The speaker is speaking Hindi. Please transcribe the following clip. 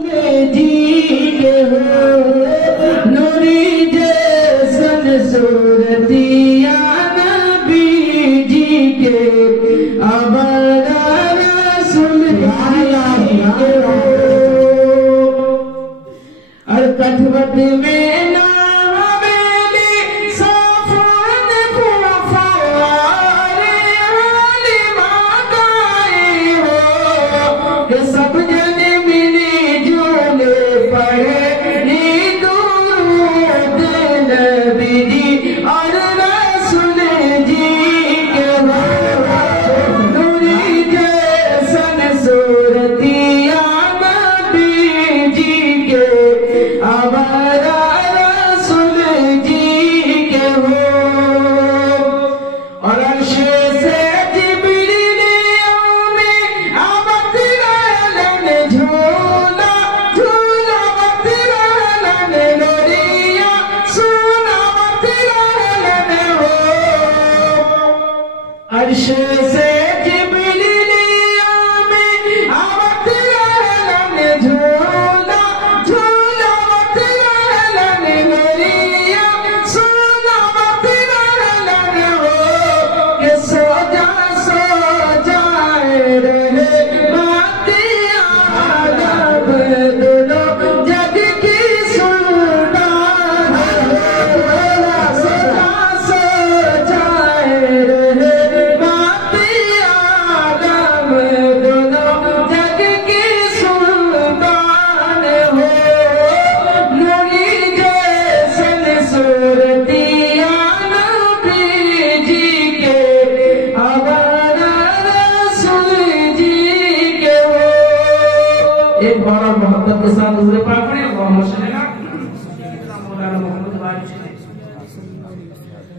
जी के हो नूरी जैसन सूरतिया नबी जी के अबरा रसूल जी के हो और कठवट में ना हवेली साफन फुफारे वाली माताएं हो कि सब जने मिली जुले पढ़नी दूध नबी जी और रसूल जी के हो नूरी जैसन सूरतिया नबी जी के अबरा रसूल जी के हो और अर्श से जिब्रील में आवत रहलन झूला झूलावत रहलन लोरिया सुनावत रहलन हो अर्श से जिब्रील में आवत रहलन झूला झूलावत रहलन लोरिया सुनावत रहलन हो कि सो जाए रहे मातिया आदम दोनों जग की सुल्तान सो जाए रहे मातिया आदम दोनों जग की सुल्तान हो नूरी जैसन सूरतिया नबी जी के अबरा रसूल जी के हो। एक बार मोहब्बत के साथ दूसरे पाक पढ़े